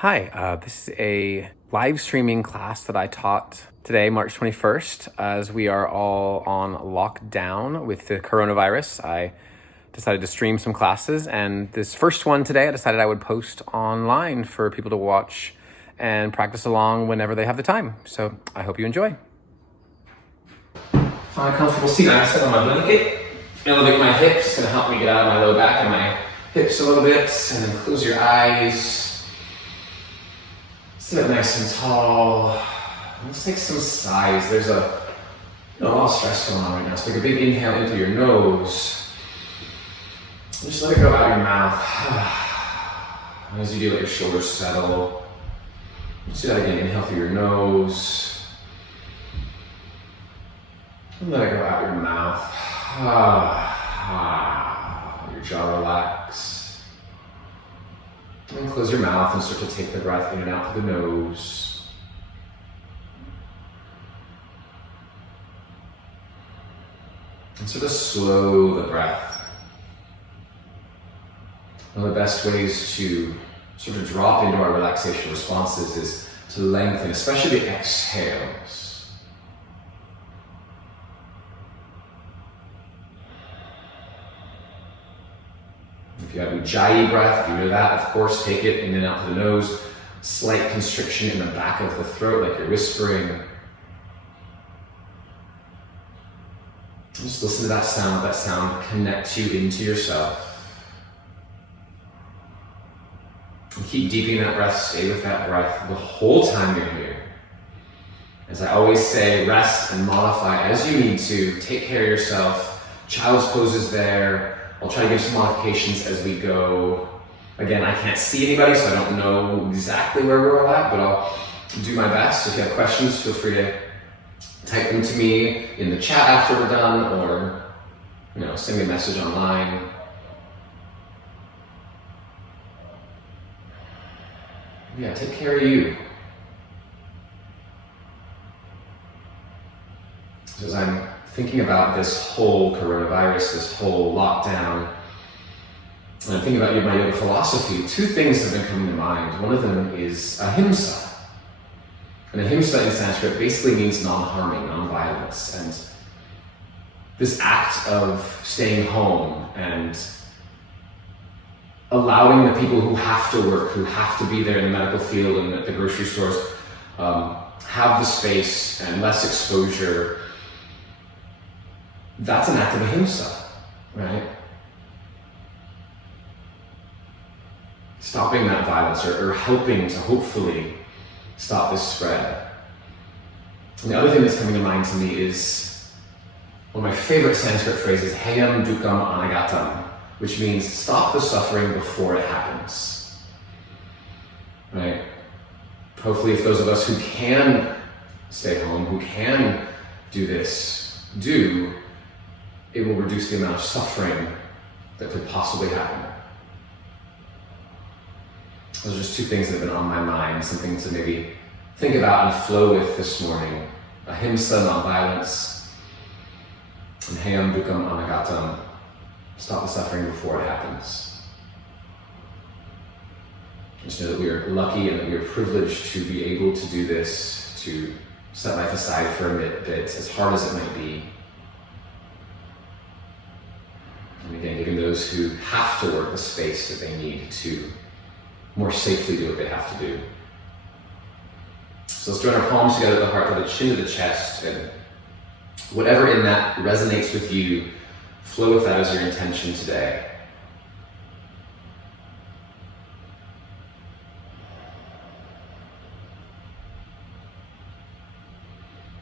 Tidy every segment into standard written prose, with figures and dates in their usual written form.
Hi, this is a live streaming class that I taught today, March 21st, as we are all on lockdown with the coronavirus. I decided to stream some classes, and this first one today, I decided I would post online for people to watch and practice along whenever they have the time. So I hope you enjoy. Find a comfortable seat. I'm gonna sit on my blanket, elevate my hips. It's gonna help me get out of my low back and my hips a little bit, and then close your eyes. Sit up nice and tall. Let's take some sighs. There's a lot of stress going on right now. So take a big inhale into your nose. And just let it go out your mouth. And as you do, let your shoulders settle. Let's do that again. Inhale through your nose. And let it go out your mouth. Let your jaw relax. And close your mouth and start to take the breath in and out through the nose. And sort of slow the breath. One of the best ways to sort of drop into our relaxation responses is to lengthen, especially the exhales. If you have Ujjayi breath, if you know that, of course, take it in and out through the nose. Slight constriction in the back of the throat, like you're whispering. Just listen to that sound, let that sound connect you into yourself. And keep deepening that breath, stay with that breath the whole time you're here. As I always say, rest and modify as you need to. Take care of yourself. Child's pose is there. I'll try to give some modifications as we go. Again, I can't see anybody, so I don't know exactly where we're all at, but I'll do my best. If you have questions, feel free to type them to me in the chat after we're done, or send me a message online. Yeah, take care of you. So as I'm thinking about this whole coronavirus, this whole lockdown, and I'm thinking about my yoga philosophy, two things have been coming to mind. One of them is ahimsa. And ahimsa in Sanskrit basically means non-harming, non-violence. And this act of staying home and allowing the people who have to work, who have to be there in the medical field and at the grocery stores, have the space and less exposure. That's an act of ahimsa, right? Stopping that violence or helping to hopefully stop this spread. And the other thing that's coming to mind to me is one of my favorite Sanskrit phrases, hayam dukam anagatam, which means stop the suffering before it happens, right? Hopefully if those of us who can stay home, who can do this, it will reduce the amount of suffering that could possibly happen. Those are just two things that have been on my mind, something to maybe think about and flow with this morning. Ahimsa, non-violence, and hayam dukam anagatam, stop the suffering before it happens. Just know that we are lucky and that we are privileged to be able to do this, to set life aside for a bit, as hard as it might be. And again, giving those who have to work the space that they need to more safely do what they have to do. So let's join our palms together at the heart, to the chin to the chest, and whatever in that resonates with you, flow with that as your intention today.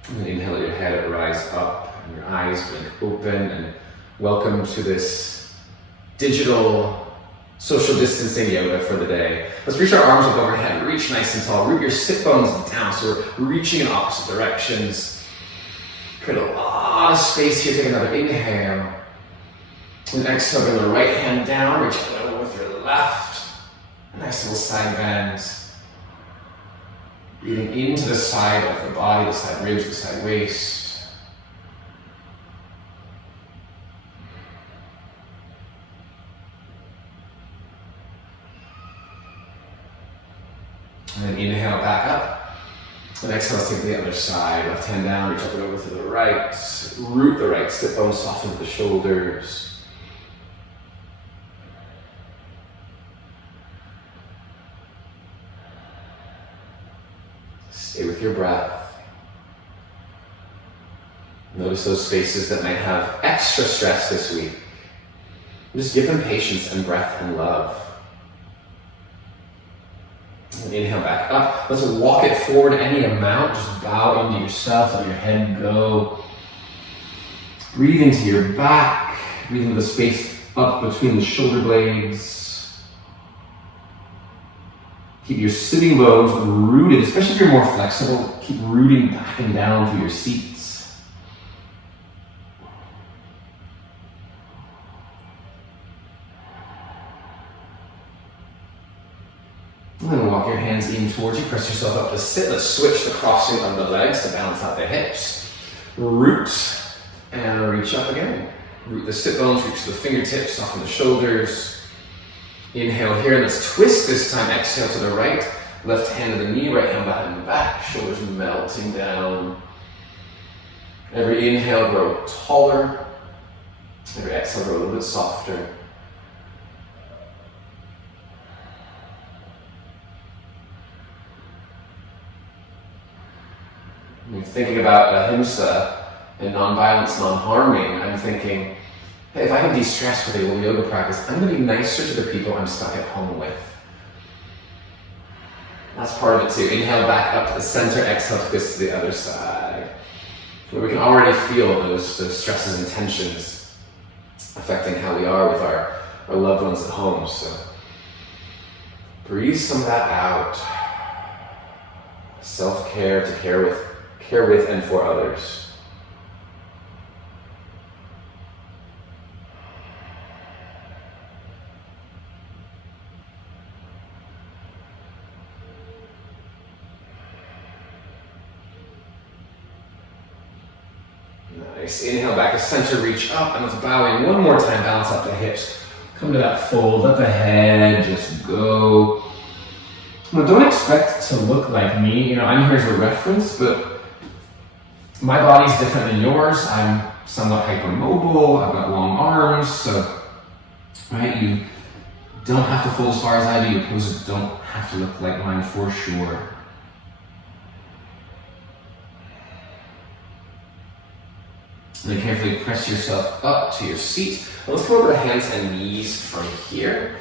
And then inhale, let your head rise up and your eyes blink open, and welcome to this digital social distancing yoga for the day. Let's reach our arms up overhead, reach nice and tall, root your sit bones down, so we're reaching in opposite directions. Create a lot of space here. Take another inhale. And exhale, bring the right hand down, reach out over with your left. Nice little side bend. Breathing into the side of the body, the side ribs, the side waist. And then inhale back up. And exhale, let's take the other side. Left hand down, reach up and over to the right. Root the right sit bone, soften the shoulders. Stay with your breath. Notice those spaces that might have extra stress this week. Just give them patience and breath and love. And inhale back up. Let's walk it forward any amount. Just bow into yourself, let your head go. Breathe into your back. Breathe into the space up between the shoulder blades. Keep your sitting bones rooted, especially if you're more flexible. Keep rooting back and down through your seats. And then walk your hands in towards you. Press yourself up to sit. Let's switch the crossing of the legs to balance out the hips. Root and reach up again. Root the sit bones, reach the fingertips, soften the shoulders. Inhale here. Let's twist this time. Exhale to the right. Left hand to the knee, right hand behind the back. Shoulders melting down. Every inhale, grow taller. Every exhale, grow a little bit softer. When you're thinking about ahimsa and non-violence, non-harming, I'm thinking, hey, if I can de-stress with a little yoga practice, I'm going to be nicer to the people I'm stuck at home with. That's part of it too. Inhale back up to the center, exhale twist to the other side. Where we can already feel those stresses and tensions affecting how we are with our loved ones at home. So breathe some of that out. Self-care to care with and for others. Nice. Inhale back to center, reach up, and let's bow in one more time. Balance out the hips. Come to that fold. Let the head just go. Now, don't expect to look like me. I'm here as a reference, but my body's different than yours. I'm somewhat hypermobile. I've got long arms, so right, you don't have to fold as far as I do. Your poses don't have to look like mine for sure. And then carefully press yourself up to your seat. Now let's go over to hands and knees from here.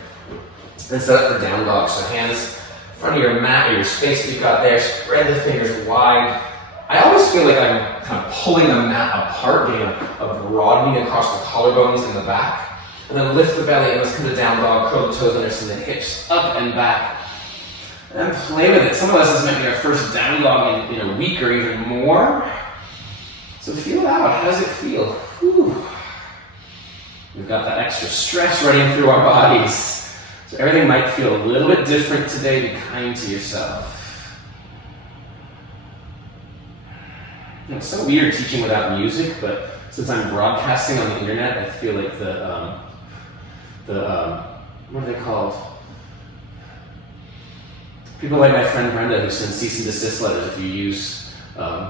And set up for down dog. So hands in front of your mat or your space that you've got there. Spread the fingers wide. I always feel like I'm kind of pulling the mat apart, getting a broadening across the collarbones in the back. And then lift the belly and let's come to down dog. Curl the toes under, send the hips up and back. And play with it. Some of us, this might be our first down dog in a week or even more. So feel it out. How does it feel? Whew. We've got that extra stress running through our bodies. So everything might feel a little bit different today. Be kind to yourself. It's so weird teaching without music, but since I'm broadcasting on the internet, I feel like the what are they called? People like my friend Brenda who sends cease and desist letters if you use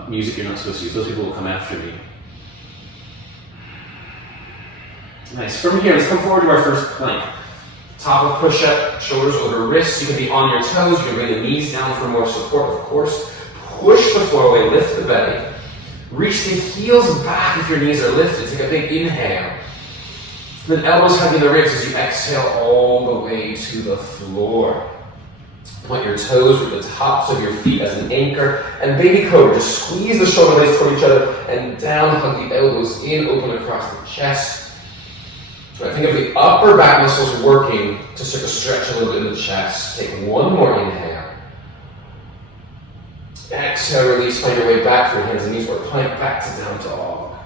music you're not supposed to use. Those people will come after me. Nice. From here, let's come forward to our first plank. Top of push-up, shoulders over wrists. You can be on your toes. You can bring the knees down for more support, of course. Push the floor away, lift the belly. Reach the heels back if your knees are lifted. Take a big inhale. Then elbows hugging the ribs as you exhale all the way to the floor. Point your toes with the tops of your feet as an anchor. And baby cobra, just squeeze the shoulder blades toward each other and down, hug the elbows in, open across the chest. Right, think of the upper back muscles working to sort of stretch a little bit in the chest. Take one more inhale. Exhale, release, find your way back through hands and knees or plank back to down dog.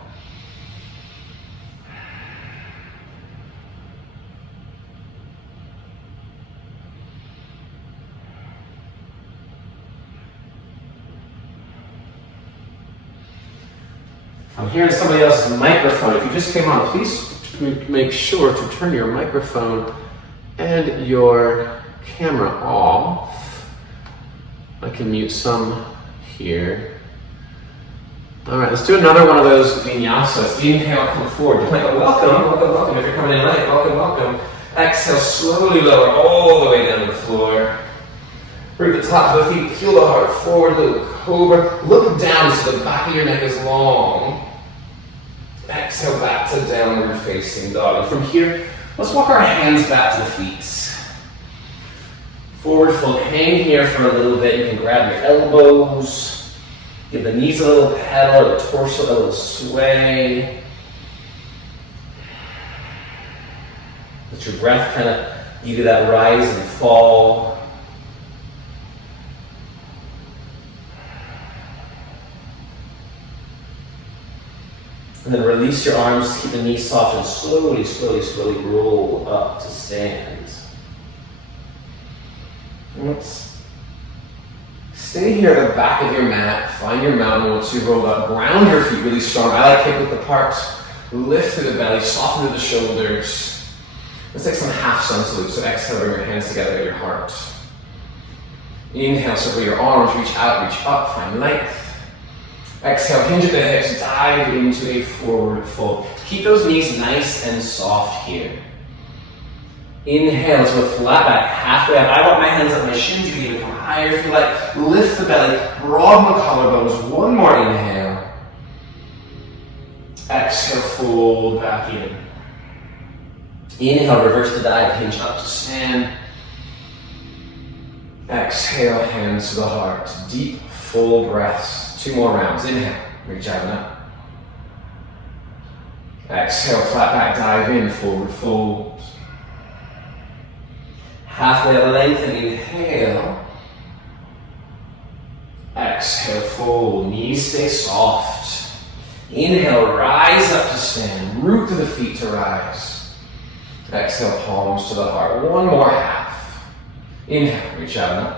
I'm hearing somebody else's microphone. If you just came on, please make sure to turn your microphone and your camera off. I can mute some here. All right, let's do another one of those vinyasas. Inhale, come forward. Welcome. If you're coming in late, welcome. Exhale, slowly lower all the way down to the floor. Bring the top of the feet, feel the heart forward, little cobra. Look down so the back of your neck is long. Exhale back to downward facing dog. And from here, let's walk our hands back to the feet. Forward fold, hang here for a little bit. You can grab your elbows. Give the knees a little pedal, the torso a little sway. Let your breath kind of give you that rise and fall. And then release your arms, keep the knees soft, and slowly roll up to stand. And let's stay here at the back of your mat. Find your mountain once you've rolled up. Ground your feet really strong. I like hip width apart. Lift through the belly, soften through the shoulders. Let's take some half sun salute. So exhale, bring your hands together at your heart. Inhale, circle your arms, reach out, reach up, find length. Exhale, hinge at the hips, dive into a forward fold. Keep those knees nice and soft here. Inhale to a flat back, halfway up. I want my hands up my shins. You can even come higher if you like. Lift the belly, broaden the collarbones. One more inhale. Exhale, fold back in. Inhale, reverse the dive, hinge up to stand. Exhale, hands to the heart. Deep, full breaths. 2 more rounds. Inhale, reach out and up. Exhale, flat back, dive in, forward fold. Halfway lengthen, inhale. Exhale, fold. Knees stay soft. Inhale, rise up to stand. Root to the feet to rise. Exhale, palms to the heart. One more half. Inhale, reach out and up.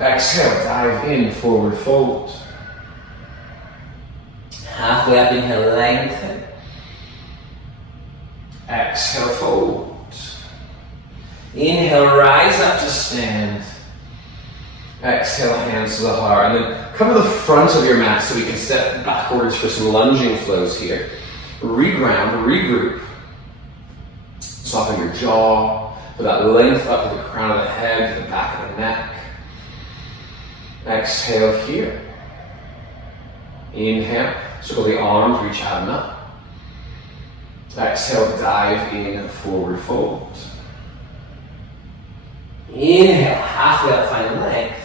Exhale, dive in, forward fold. Halfway up, inhale, lengthen. Exhale, fold. Inhale, rise up to stand. Exhale, hands to the heart. And then come to the front of your mat so we can step backwards for some lunging flows here. Reground, regroup. Soften your jaw. Put that length up to the crown of the head, to the back of the neck. Exhale here. Inhale, circle the arms, reach out and up. Exhale, dive in, forward fold. Inhale, halfway up, find length.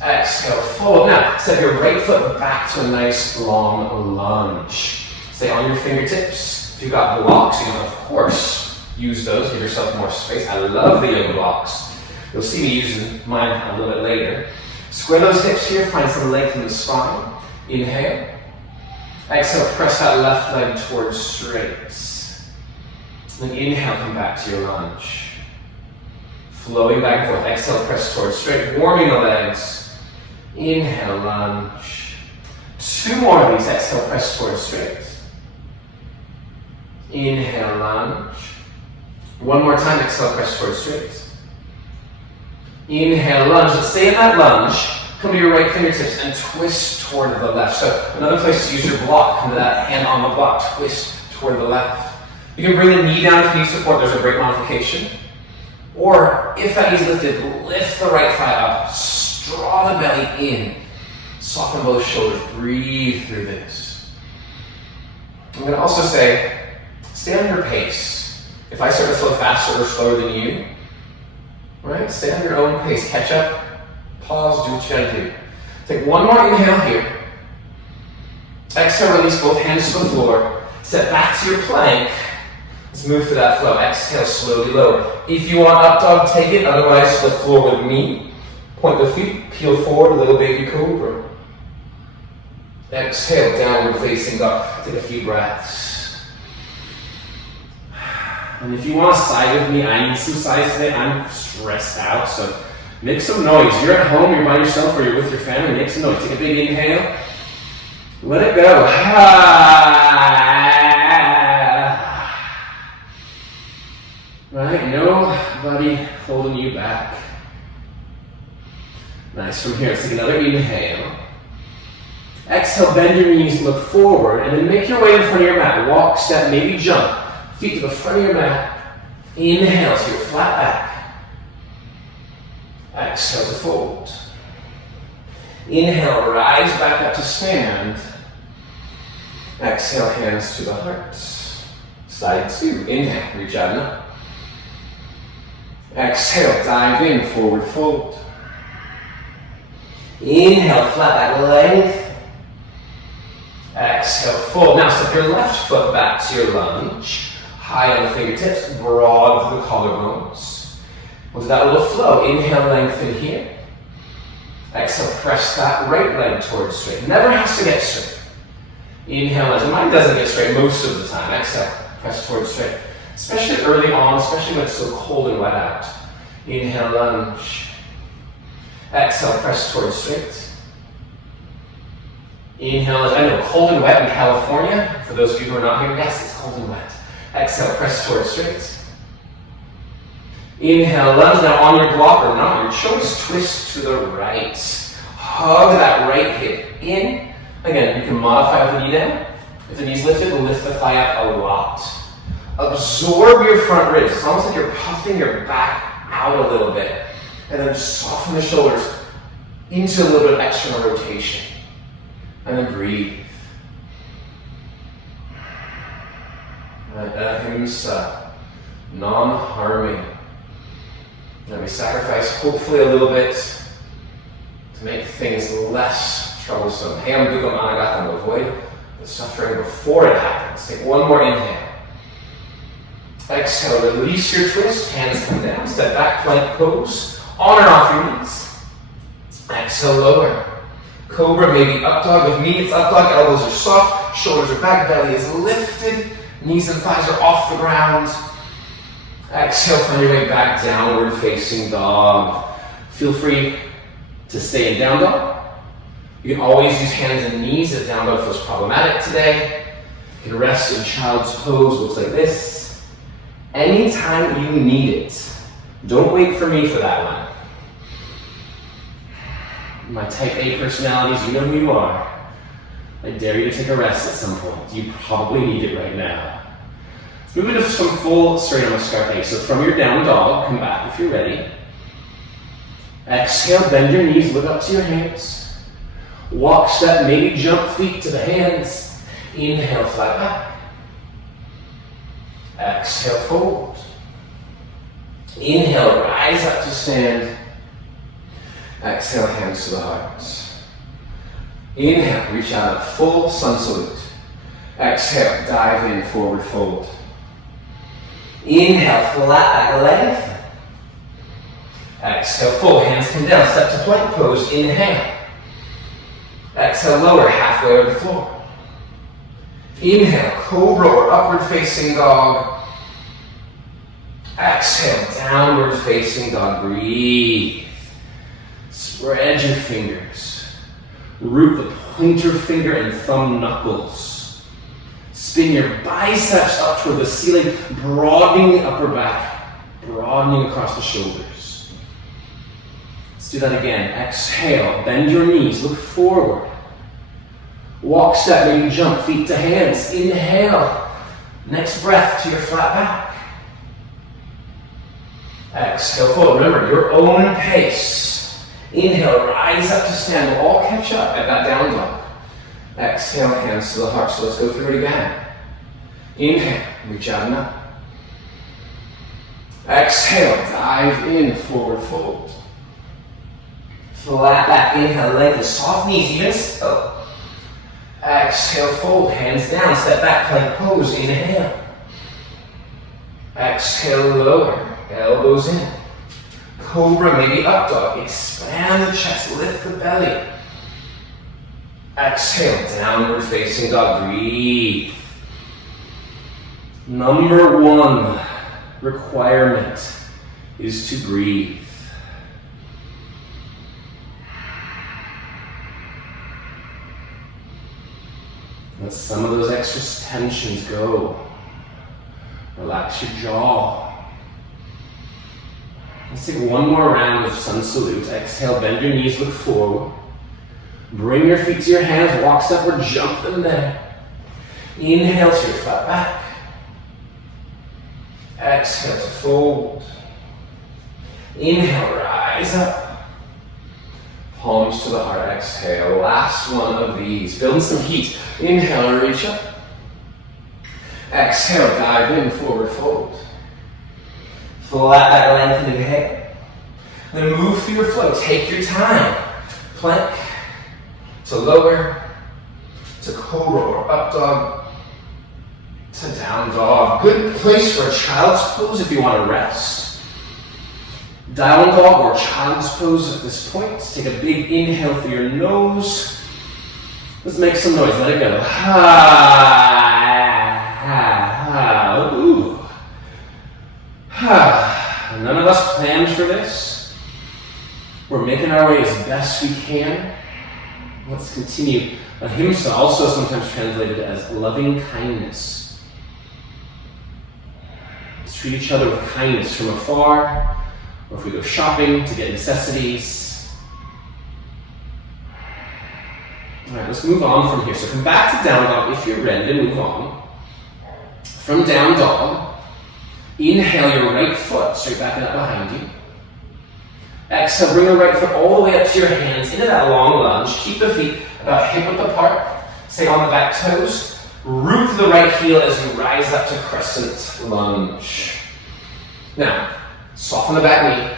Exhale, fold. Now, step your right foot back to a nice long lunge. Stay on your fingertips. If you've got blocks, you can, of course, use those. Give yourself more space. I love the yoga blocks. You'll see me using mine a little bit later. Square those hips here, find some length in the spine. Inhale. Exhale, press that left leg towards straight. Then inhale, come back to your lunge. Flowing back and forth. Exhale, press towards straight, warming the legs. Inhale, lunge. 2 more of these. Exhale, press towards straight. Inhale, lunge. 1 more time. Exhale, press towards straight. Inhale, lunge. Let's stay in that lunge. Come to your right fingertips and twist toward the left. So another place to use your block. Come to that hand on the block. Twist toward the left. You can bring the knee down if you need support. There's a great modification. Or if that knee's lifted, lift the right thigh up. Draw the belly in. Soften both shoulders. Breathe through this. I'm going to also say, stay on your pace. If I start to flow faster or slower than you, right? Stay on your own pace. Catch up. Pause. Do what you gotta do. Take 1 more inhale here. Exhale, release both hands to the floor. Step back to your plank. Let's move to that flow. Exhale, slowly lower. If you want up dog, take it. Otherwise, the floor with me. Point the feet. Peel forward, a little baby cobra. Exhale, downward facing dog. Take a few breaths. And if you want to side with me, I need some sides today. I'm stressed out, so make some noise. You're at home, you're by yourself, or you're with your family, make some noise. Take a big inhale. Let it go. Right? Nobody holding you back. Nice. From here, let's take another inhale. Exhale, bend your knees, look forward, and then make your way in front of your mat. Walk, step, maybe jump. Feet to the front of your mat. Inhale to your flat back. Exhale to fold. Inhale, rise back up to stand. Exhale, hands to the heart. Side two. Inhale, reach out and up. Exhale, dive in, forward fold. Inhale, flat back length. Exhale, fold. Now step your left foot back to your lunge. High on the fingertips, broad through the collarbones. With that little flow, inhale, lengthen here. Exhale, press that right leg towards straight. Never has to get straight. Inhale, and mine doesn't get straight most of the time. Exhale, press towards straight. Especially early on, especially when it's so cold and wet out. Inhale, lunge. Exhale, press towards straight. Inhale, I know, cold and wet in California. For those of you who are not here, yes, it's cold and wet. Exhale, press towards straight. Inhale, lunge. Now on your block or not, your choice, twist to the right. Hug that right hip in. Again, you can modify with the knee down. If the knee's lifted, lift the thigh up a lot. Absorb your front ribs. It's almost like you're puffing your back out a little bit. And then soften the shoulders into a little bit of external rotation. And then breathe. Ahimsa, non-harming. And we sacrifice hopefully a little bit to make things less troublesome. Ham dugam anagatam, avoid the suffering before it happens. Take one more inhale. Exhale, release your twist, hands come down, step back, plank pose, on and off your knees. Exhale, lower. Cobra, maybe up dog. With me, it's up dog, elbows are soft, shoulders are back, belly is lifted, knees and thighs are off the ground. Exhale, find your way back, downward facing dog. Feel free to stay in down dog. You can always use hands and knees if down dog feels problematic today. You can rest in child's pose, looks like this. Anytime you need it. Don't wait for me for that one. My type A personalities, you know who you are. I dare you to take a rest at some point. You probably need it right now. Let's move into some full straight arm escarpé. So from your down dog, come back if you're ready. Exhale, bend your knees, look up to your hands. Walk, step, maybe jump feet to the hands. Inhale, flat back. Exhale, fold. Inhale, rise up to stand. Exhale, hands to the heart. Inhale, reach out, full sun salute. Exhale, dive in, forward fold. Inhale, flat back length. Exhale, full, hands come down, step to plank pose, inhale. Exhale, lower, halfway over the floor. Inhale, cobra or upward facing dog. Exhale, downward facing dog, breathe. Spread your fingers. Root the pointer finger and thumb knuckles. Spin your biceps up toward the ceiling, broadening the upper back, broadening across the shoulders. Let's do that again. Exhale, bend your knees, look forward. Walk, step, maybe jump, feet to hands. Inhale. Next breath to your flat back. Exhale, fold. Remember, your own pace. Inhale, rise up to stand. We'll all catch up at that down dog. Exhale, hands to the heart. So let's go through it again. Inhale, reach out and up. Exhale, dive in, forward fold. Flat back, inhale, lengthen, soft knees, even so. Exhale, fold, hands down, step back, plank pose, inhale. Exhale, lower, elbows in. Cobra, maybe up dog. Expand the chest, lift the belly. Exhale, downward facing dog. Breathe. Number one requirement is to breathe. Let some of those extra tensions go. Relax your jaw. Let's take one more round of sun salute. Exhale, bend your knees, look forward. Bring your feet to your hands, walk, step, or jump them there. Inhale to your flat back. Exhale to fold. Inhale, rise up. Palms to the heart, exhale. Last one of these. Building some heat. Inhale, reach up. Exhale, dive in, forward fold. Flat back, lengthen, inhale. Then move through your flow. Take your time. Plank to lower, to cobra or up dog, to down dog. Good place for a child's pose if you want to rest. Down dog or child's pose at this point. Take a big inhale through your nose. Let's make some noise. Let it go. Ha, ha, ha. Ooh. Ha. None of us planned for this. We're making our way as best we can. Let's continue. Ahimsa, also sometimes translated as loving kindness. Let's treat each other with kindness from afar, or if we go shopping to get necessities. All right, let's move on from here. So come back to down dog if you're ready to move on. From down dog, inhale your right foot straight back and up behind you. Exhale, bring the right foot all the way up to your hands into that long lunge. Keep the feet about hip width apart. Stay on the back toes. Root the right heel as you rise up to crescent lunge. Now, soften the back knee.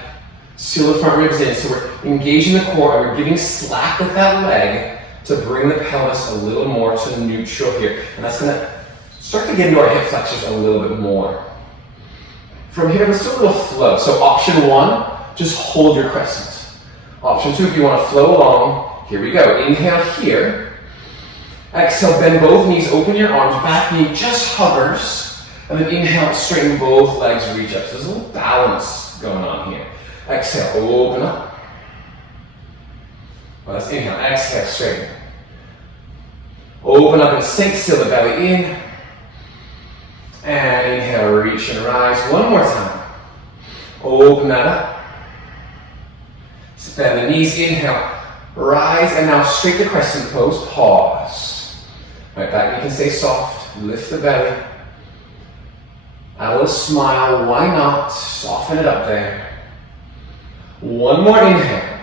Seal the front ribs in. So we're engaging the core and we're giving slack with that leg to bring the pelvis a little more to neutral here. And that's going to start to get into our hip flexors a little bit more. From here, let's do a little flow. So option one, just hold your crescent. Option two, if you want to flow along, here we go. Inhale here. Exhale, bend both knees, open your arms, back knee just hovers. And then inhale, straighten both legs, reach up. So there's a little balance going on here. Exhale, open up. Well, let's inhale, exhale, straighten. Open up and sink, seal the belly in. And inhale, reach and rise. One more time. Open that up. Bend the knees, inhale, rise, and now straight to crescent pose, pause. Right back, you can stay soft, lift the belly. Add a little smile, why not? Soften it up there. One more inhale.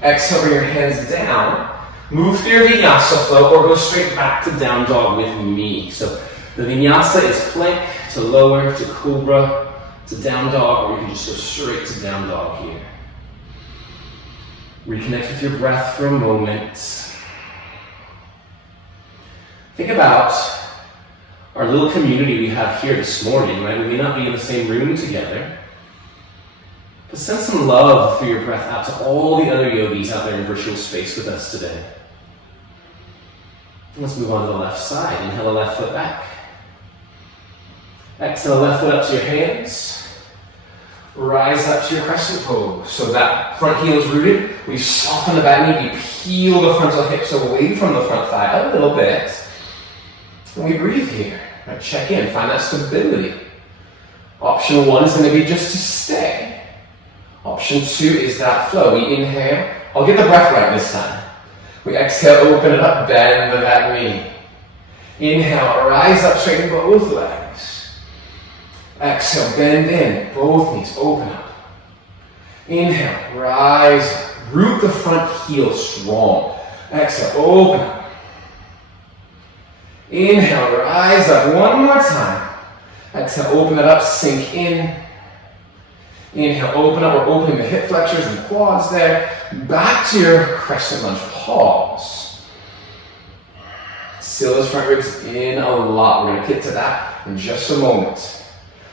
Exhale, bring your hands down. Move through your vinyasa flow or go straight back to down dog with me. So the vinyasa is plank to lower, to cobra, to down dog, or you can just go straight to down dog here. Reconnect with your breath for a moment. Think about our little community we have here this morning, right? We may not be in the same room together, but send some love through your breath out to all the other yogis out there in virtual space with us today. Let's move on to the left side. Inhale the left foot back. Exhale the left foot up to your hands. Rise up to your crescent pose. So that front heel is rooted. We soften the back knee. We peel the frontal hips away from the front thigh a little bit. And we breathe here. Right, check in. Find that stability. Option one is going to be just to stay. Option two is that flow. We inhale. I'll get the breath right this time. We exhale, open it up, bend the back knee. Inhale, rise up, straighten both legs. Exhale, bend in, both knees, open up. Inhale, rise up, root the front heel strong. Exhale, open up. Inhale, rise up, one more time. Exhale, open it up, sink in. Inhale, open up, we're opening the hip flexors and quads there. Back to your crescent lunge, pause. Seal those front ribs in a lot. We're gonna get to that in just a moment.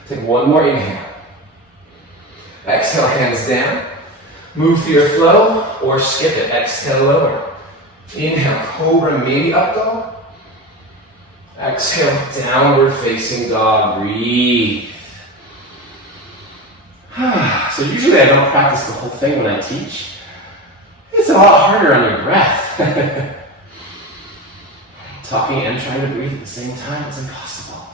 Take one more inhale. Exhale, hands down. Move through your flow or skip it. Exhale, lower. Inhale, cobra, maybe up dog. Exhale, downward facing dog. Breathe. So usually I don't practice the whole thing when I teach. It's a lot harder on your breath. Talking and trying to breathe at the same time is impossible.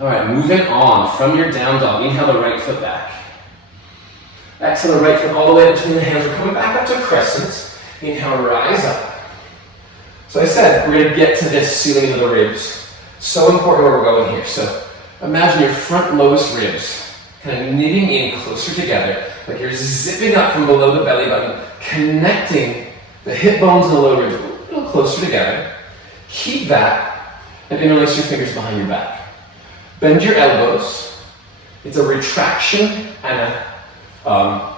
All right, moving on from your down dog. Inhale the right foot back. Exhale the right foot all the way between the hands. We're coming back up to crescent. Inhale, rise up. So I said, we're gonna get to this ceiling of the ribs. So important where we're going here. So imagine your front lowest ribs kind of knitting in closer together, like you're zipping up from below the belly button, connecting the hip bones and the lower ribs a little closer together. Keep that, and interlace your fingers behind your back. Bend your elbows. It's a retraction and a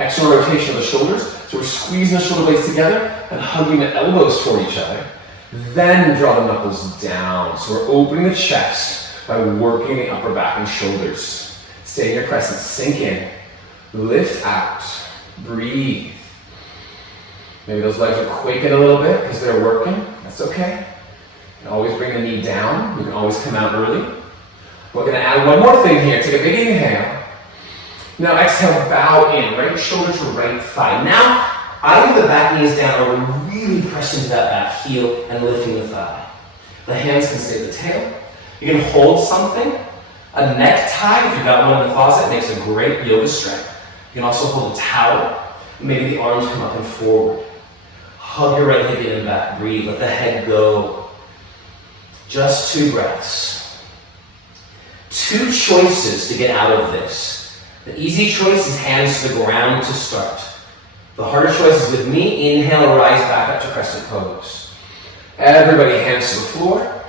external rotation of the shoulders. So we're squeezing the shoulder blades together and hugging the elbows toward each other. Then draw the knuckles down. So we're opening the chest by working the upper back and shoulders. Stay in your crescent, sink in, lift out, breathe. Maybe those legs are quaking a little bit because they're working. That's okay. You can always bring the knee down. You can always come out early. We're going to add one more thing here. Take a big inhale. Now exhale, bow in. Right shoulder to right thigh. Now, either the back knee is down or we're really pressing into that back heel and lifting the thigh. The hands can stay at the tail. You can hold something. A necktie, if you've got one in the closet, makes a great yoga strap. You can also hold a towel. Maybe the arms come up and forward. Hug your right hip in and back. Breathe. Let the head go. Just 2 breaths. 2 choices to get out of this. The easy choice is hands to the ground to start. The harder choice is with me. Inhale, rise back up to crescent pose. Everybody hands to the floor.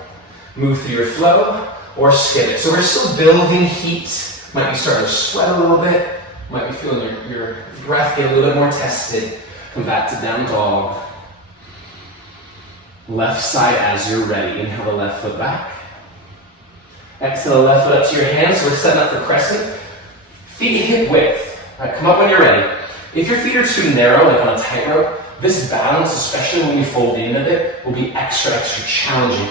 Move through your flow or skip it. So we're still building heat. Might be starting to sweat a little bit. Might be feeling your breath get a little bit more tested. Come back to down dog. Left side as you're ready. Inhale the left foot back. Exhale the left foot up to your hands. So we're setting up for crescent. Feet hip width. All right, come up when you're ready. If your feet are too narrow, like on a tightrope, this balance, especially when we fold in a bit, will be extra challenging.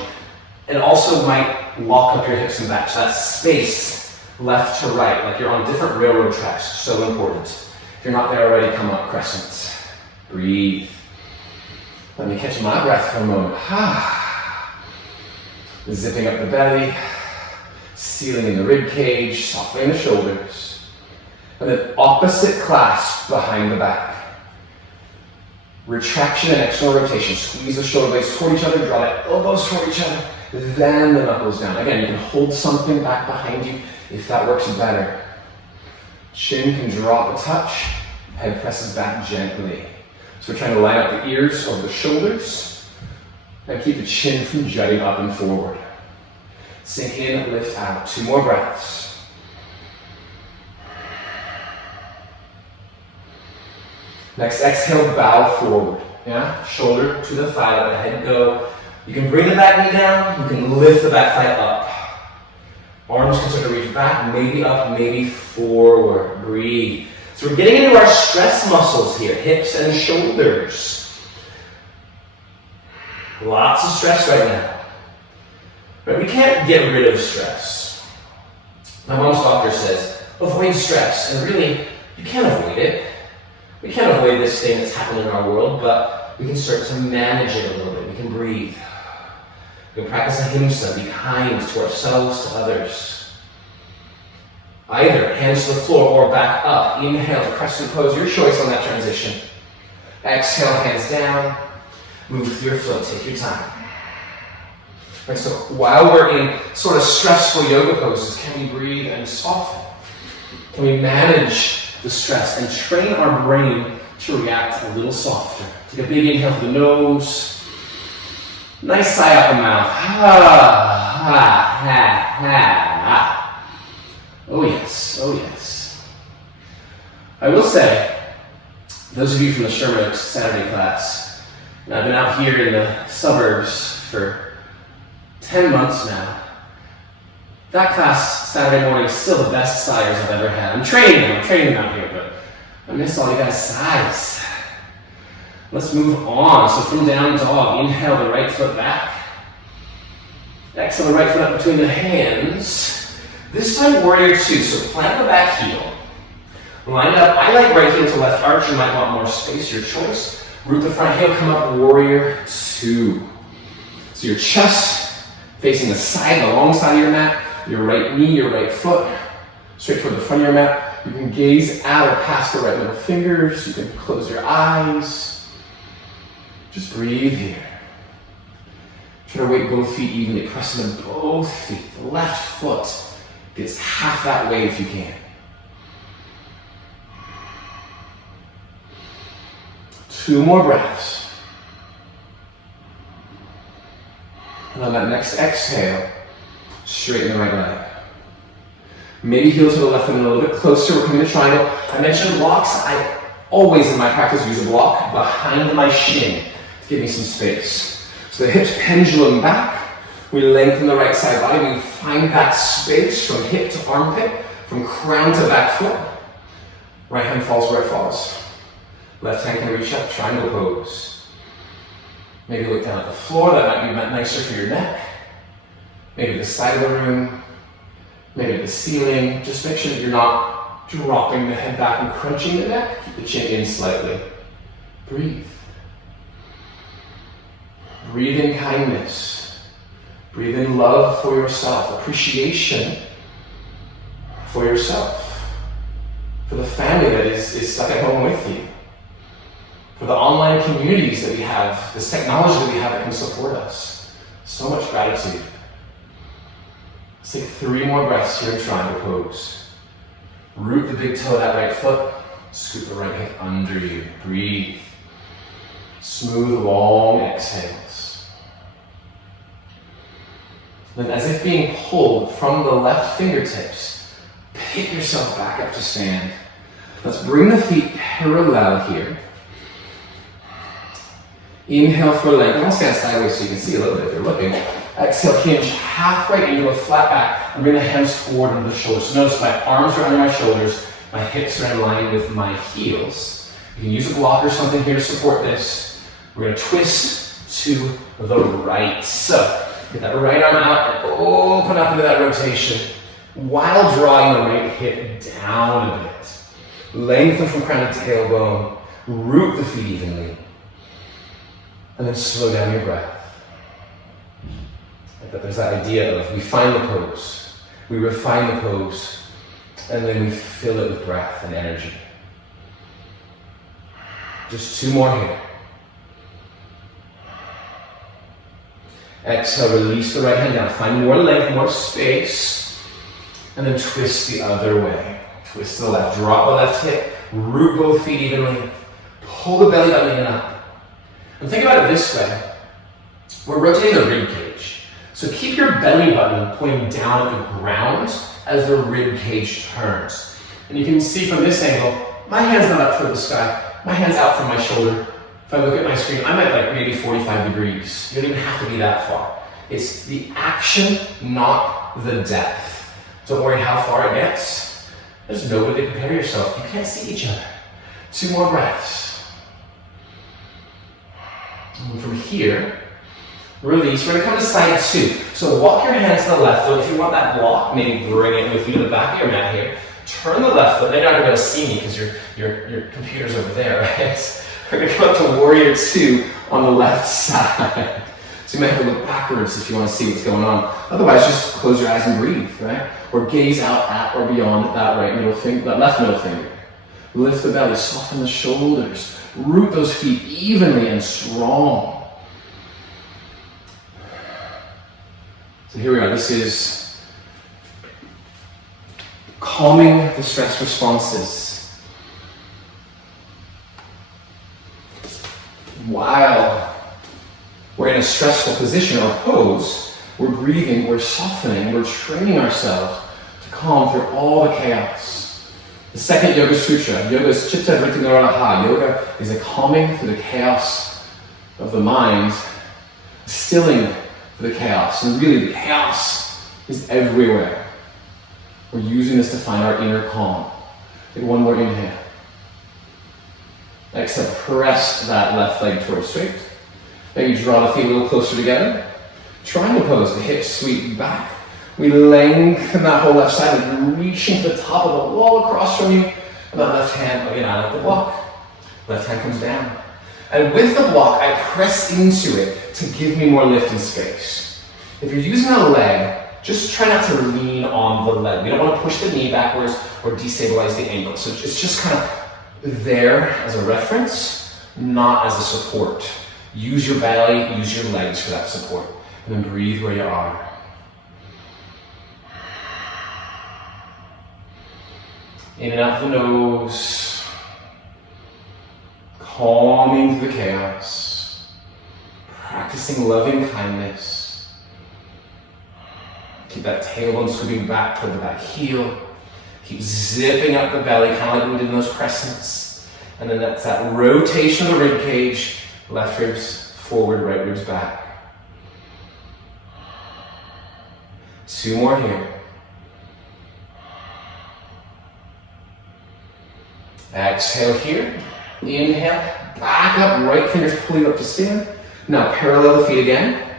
It also might lock up your hips and back. So that space left to right, like you're on different railroad tracks, so important. If you're not there already, come up, crescent. Breathe. Let me catch my breath for a moment. Zipping up the belly, sealing in the rib cage, softening the shoulders. And then opposite clasp behind the back. Retraction and external rotation. Squeeze the shoulder blades toward each other, draw the elbows toward each other, then the knuckles down. Again, you can hold something back behind you if that works better. Chin can drop a touch, head presses back gently. So we're trying to line up the ears over the shoulders and keep the chin from jutting up and forward. Sink in, lift out. 2 more breaths. Next, exhale, bow forward. Yeah? Shoulder to the thigh, let the head go. You can bring the back knee down, you can lift the back thigh up. Arms can start to reach back, maybe up, maybe forward. Breathe. So we're getting into our stress muscles here, hips and shoulders. Lots of stress right now. But we can't get rid of stress. My mom's doctor says, avoid stress. And really, you can't avoid it. We can't avoid this thing that's happening in our world, but we can start to manage it a little bit. We can breathe. We can practice ahimsa, be kind to ourselves, to others. Either hands to the floor or back up. Inhale to crescent pose, your choice on that transition. Exhale, hands down. Move through your flow, take your time. Right, so while we're in sort of stressful yoga poses, can we breathe and soften? Can we manage the stress and train our brain to react a little softer? Take a big inhale through the nose. Nice sigh out the mouth. Oh yes, oh yes. I will say, those of you from the Sherman Oaks Saturday class, and I've been out here in the suburbs for 10 months now. That class Saturday morning is still the best sighers I've ever had. I'm training them out here, but I miss all you guys' sighs. Let's move on. So from down dog, inhale the right foot back. Exhale the right foot up between the hands. This time warrior 2, so plant the back heel. Line it up. I like right heel to left arch. You might want more space, your choice. Root the front heel, come up, warrior 2. So your chest facing the side, the long side of your mat. your right knee, your right foot, straight toward the front of your mat. You can gaze at or past the right middle fingers. You can close your eyes. Just breathe here. Try to weight both feet evenly. Press into both feet. The left foot gets half that weight if you can. 2 more breaths. And on that next exhale, straighten the right leg. Maybe heel to the left foot a little bit closer. We're coming to triangle. I mentioned blocks. I always in my practice use a block behind my shin to give me some space. So the hips pendulum back. We lengthen the right side body. We find that space from hip to armpit, from crown to back foot. Right hand falls where it falls. Left hand can reach up, triangle pose. Maybe look down at the floor. That might be nicer for your neck. Maybe the side of the room. Maybe the ceiling. Just make sure that you're not dropping the head back and crunching the neck. Keep the chin in slightly. Breathe. Breathe in kindness. Breathe in love for yourself. Appreciation for yourself. For the family that is stuck at home with you. For the online communities that we have. This technology that we have that can support us. So much gratitude. Let's take 3 more breaths here in triangle pose. Root the big toe of that right foot. Scoop the right hip under you. Breathe. Smooth, long exhales. Then as if being pulled from the left fingertips, pick yourself back up to stand. Let's bring the feet parallel here. Inhale for length. I'm going to stand sideways so you can see a little bit if you're looking. Exhale, hinge halfway into a flat back and bring the hands forward under the shoulders. So notice my arms are under my shoulders, my hips are in line with my heels. You can use a block or something here to support this. We're going to twist to the right. So, get that right arm out and open up into that rotation while drawing the right hip down a bit. Lengthen from crown to tailbone. Root the feet evenly. And then slow down your breath. There's that idea of we find the pose, we refine the pose, and then we fill it with breath and energy. Just 2 more here. Exhale, release the right hand down. Find more length, more space, and then twist the other way. Twist to the left, drop the left hip, root both feet evenly, pull the belly button in and up. And think about it this way. We're rotating the rib cage. So keep your belly button pointing down at the ground as the rib cage turns. And you can see from this angle, my hand's not up toward the sky, my hand's out from my shoulder. If I look at my screen, I'm at like maybe 45 degrees. You don't even have to be that far. It's the action, not the depth. Don't worry how far it gets. There's nobody to compare yourself. You can't see each other. 2 more breaths. And from here, release. We're going to come to side 2. So walk your hands to the left foot. If you want that block, maybe bring it with you to the back of your mat here. Turn the left foot. Now you're not going to be able to see me because your computer's over there, right? We're going to come up to warrior 2 on the left side. So you might have to look backwards if you want to see what's going on. Otherwise, just close your eyes and breathe, right? Or gaze out at or beyond that right middle finger, that left middle finger. Lift the belly, soften the shoulders. Root those feet evenly and strong. So here we are. This is calming the stress responses. While we're in a stressful position or pose, we're breathing, we're softening, we're training ourselves to calm through all the chaos. The second Yoga Sutra, Yoga is Chitta Vritti Naraha. Yoga is a calming through the chaos of the mind, stilling the chaos. And really the chaos is everywhere. We're using this to find our inner calm. Take 1 more inhale. Exhale, press that left leg towards straight. Maybe draw the feet a little closer together. Triangle pose, the hips sweep back. We lengthen that whole left side, like reaching to the top of the wall across from you. And that left hand, again, out of the block. Left hand comes down. And with the block, I press into it to give me more lift and space. If you're using a leg, just try not to lean on the leg. We don't want to push the knee backwards or destabilize the ankle. So it's just kind of there as a reference, not as a support. Use your belly, use your legs for that support. And then breathe where you are. In and out the nose. Calming through the chaos. Practicing loving kindness. Keep that tailbone scooping back toward the back heel. Keep zipping up the belly, kind of like we did in those crescents. And then that's that rotation of the rib cage. Left ribs forward, right ribs back. 2 more here. Exhale here. Inhale. Back up, right fingers pulling up to stand. Now parallel the feet again.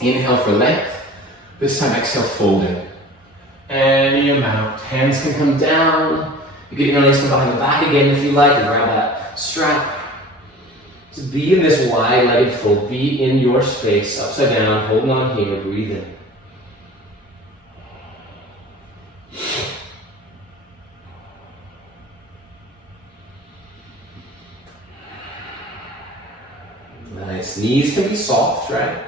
Inhale for length. This time exhale, fold in. Any amount. Hands can come down. You get your legs from behind the back again if you like, and grab that strap. Just be in this wide-legged fold. Be in your space, upside down, holding on here, breathe in. Nice. Knees can be soft, right?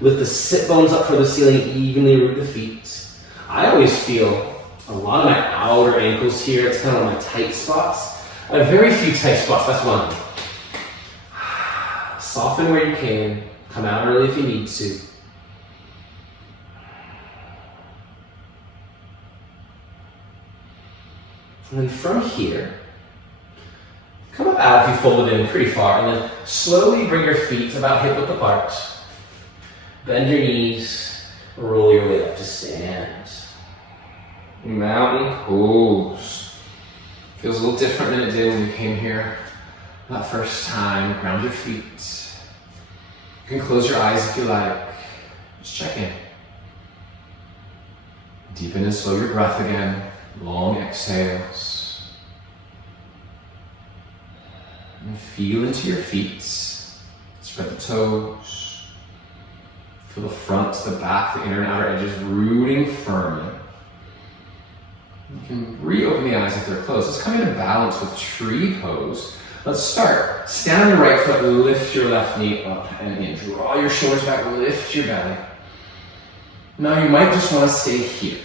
Lift the sit bones up toward the ceiling, evenly root the feet. I always feel a lot of my outer ankles here. It's kind of my tight spots. I have very few tight spots, that's one. Soften where you can. Come out early if you need to. And then from here, come up out if you folded in pretty far, and then slowly bring your feet about hip width apart. Bend your knees, roll your way up to stand. Mountain pose. Feels a little different than it did when you came here that first time. Ground your feet. You can close your eyes if you like. Just check in. Deepen and slow your breath again. Long exhales. And feel into your feet. Spread the toes. Feel the front, the back, the inner and outer edges rooting firmly. You can reopen the eyes if they're closed. Let's come into balance with tree pose. Let's start. Stand on your right foot, lift your left knee up and in. Draw your shoulders back, lift your belly. Now you might just want to stay here.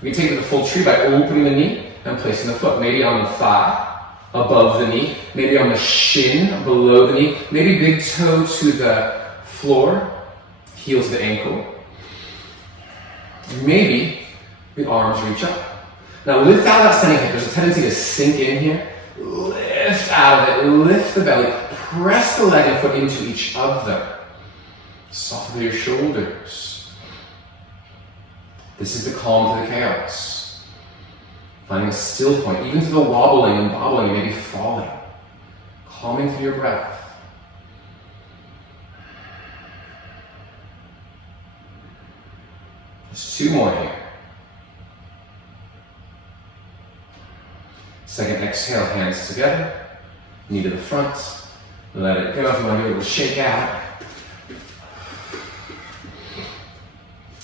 We can take it to the full tree by opening the knee and placing the foot maybe on the thigh, above the knee, maybe on the shin, below the knee, maybe big toe to the floor, heel to the ankle. Maybe the arms reach up. Now lift out that standing hip. There's a tendency to sink in here. Lift out of it, lift the belly, press the leg and foot into each other. Soften your shoulders. This is the calm to the chaos. Finding a still point, even through the wobbling and bobbling, maybe falling. Calming through your breath. There's 2 more here. Second exhale, hands together. Knee to the front. Let it go. If you want to do a little shake out.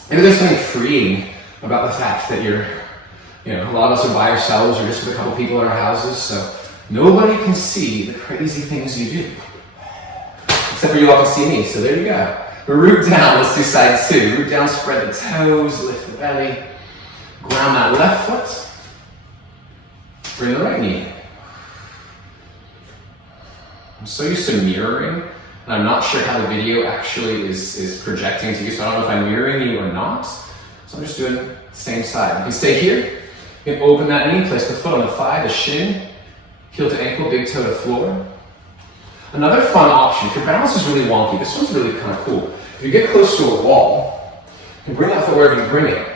Maybe there's something freeing about the fact that a lot of us are by ourselves or just with a couple people in our houses, so nobody can see the crazy things you do. Except for you all can see me, so there you go. Root down, let's do side 2. Root down, spread the toes, lift the belly. Ground that left foot. Bring the right knee. I'm so used to mirroring, and I'm not sure how the video actually is projecting to you, so I don't know if I'm mirroring you or not. So I'm just doing the same side. You can stay here. You can open that knee, place the foot on the thigh, the shin, heel to ankle, big toe to floor. Another fun option, if your balance is really wonky, this one's really kind of cool. If you get close to a wall, you can bring that foot wherever you bring it.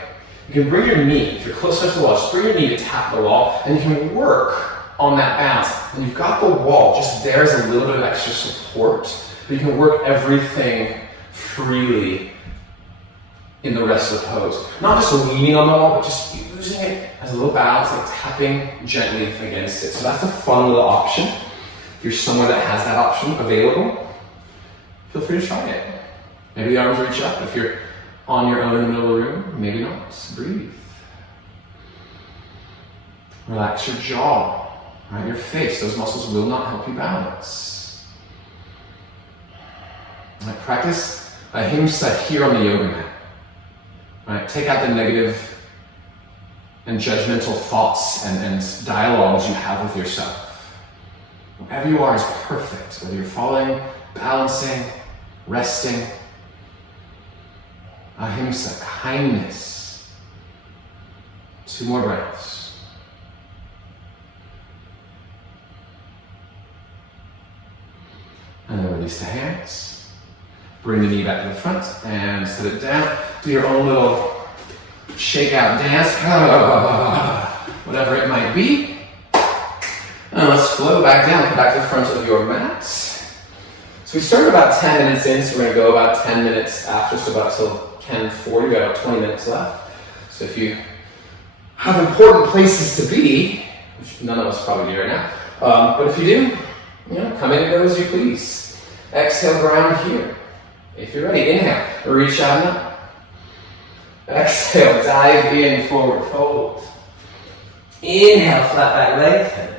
You can bring your knee, if you're close enough to the wall, just bring your knee to tap the wall, and you can work on that balance. And you've got the wall, just there's a little bit of extra support, but you can work everything freely in the rest of the pose. Not just leaning on the wall, but just using it as a little balance, like tapping gently against it. So that's a fun little option. If you're somewhere that has that option available, feel free to try it. Maybe the arms reach up. If you're on your own in the middle of the room, maybe not. Breathe. Relax your jaw, right? Your face. Those muscles will not help you balance. Right, practice ahimsa here on the yoga mat. Right, take out the negative and judgmental thoughts and dialogues you have with yourself. Whatever you are is perfect, whether you're falling, balancing, resting. Ahimsa, kindness. 2 more breaths. And then release the hands. Bring the knee back to the front and set it down. Do your own little shake out dance, whatever it might be. And let's flow back down, come back to the front of your mat. So we started about 10 minutes in, so we're going to go about 10 minutes after, so about till 10:40, we've got about 20 minutes left. So if you have important places to be, which none of us probably do right now, but if you do, come in and go as you please. Exhale, ground here. If you're ready, inhale, reach out and up. Exhale, dive in, forward fold. Inhale, flat back lengthen.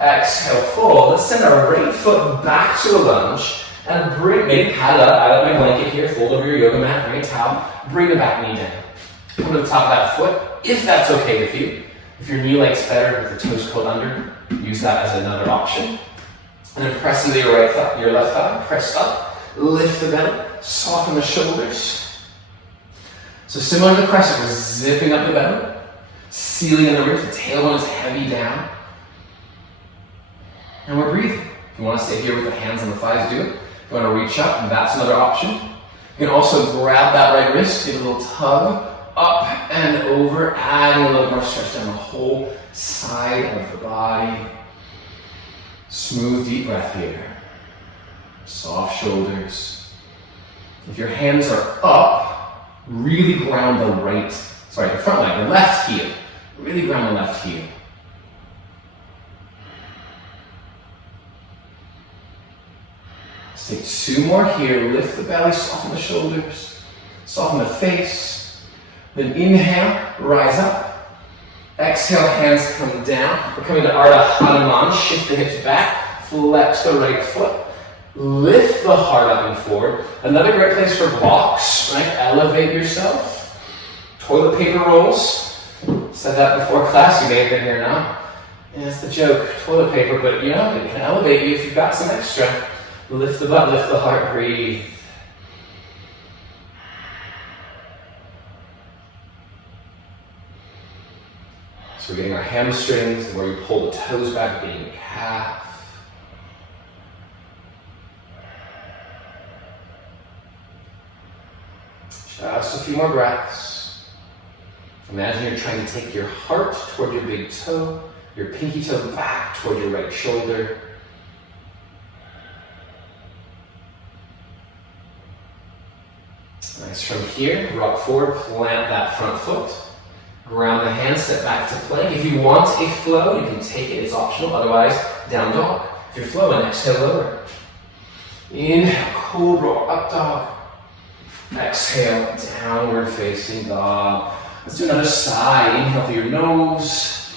Exhale, fold. Let's send our right foot back to a lunge and bring, maybe pad up. I like my blanket here, fold over your yoga mat, bring a towel, bring the back knee down. Come to the top of that foot, if that's okay with you. If your knee likes better, with the toes curled under, use that as another option. And then press into your right thigh, your left thigh, press up, lift the belly, soften the shoulders. So similar to the crescent, we're zipping up the belly, sealing in the ribs, the tailbone is heavy down. And we're breathing. If you want to stay here with the hands on the thighs, do it. If you want to reach up, that's another option. You can also grab that right wrist, give it a little tug, up and over, adding a little more stretch down the whole side of the body. Smooth, deep breath here. Soft shoulders. If your hands are up, really ground the the front leg, the left heel. Really ground the left heel. Let's take 2 more here. Lift the belly, soften the shoulders, soften the face. Then inhale, rise up. Exhale, hands come down. We're coming to Ardha Hanuman. Shift the hips back, flex the right foot. Lift the heart up and forward. Another great place for blocks, right? Elevate yourself. Toilet paper rolls. Said that before class, you may have been here now. Yeah, that's the joke, toilet paper, but it can elevate you if you've got some extra. Lift the butt, lift the heart, breathe. So we're getting our hamstrings, where we pull the toes back, getting the calf. Just a few more breaths. Imagine you're trying to take your heart toward your big toe, your pinky toe back toward your right shoulder. Nice. From here, rock forward, plant that front foot. Ground the hands, step back to plank. If you want a flow, you can take it, it's optional. Otherwise, down dog. If you're flowing, exhale, lower. Inhale, cobra, up dog. Exhale, downward facing dog. Let's do another side. Inhale through your nose.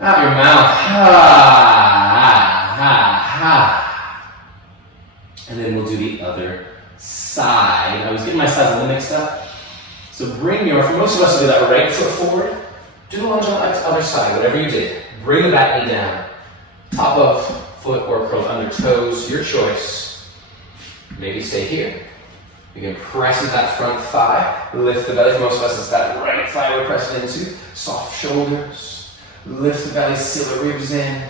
Out your mouth. Ha, ha, ha. And then we'll do the other side. I was getting my sides a little mixed up. So for most of us will do that right foot forward. Do the lunge on the other side, whatever you did. Bring the back knee down. Top of foot or curled under toes, your choice. Maybe stay here. You can press into that front thigh. Lift the belly. For most of us, it's that right thigh we're pressing into. Soft shoulders. Lift the belly, seal the ribs in.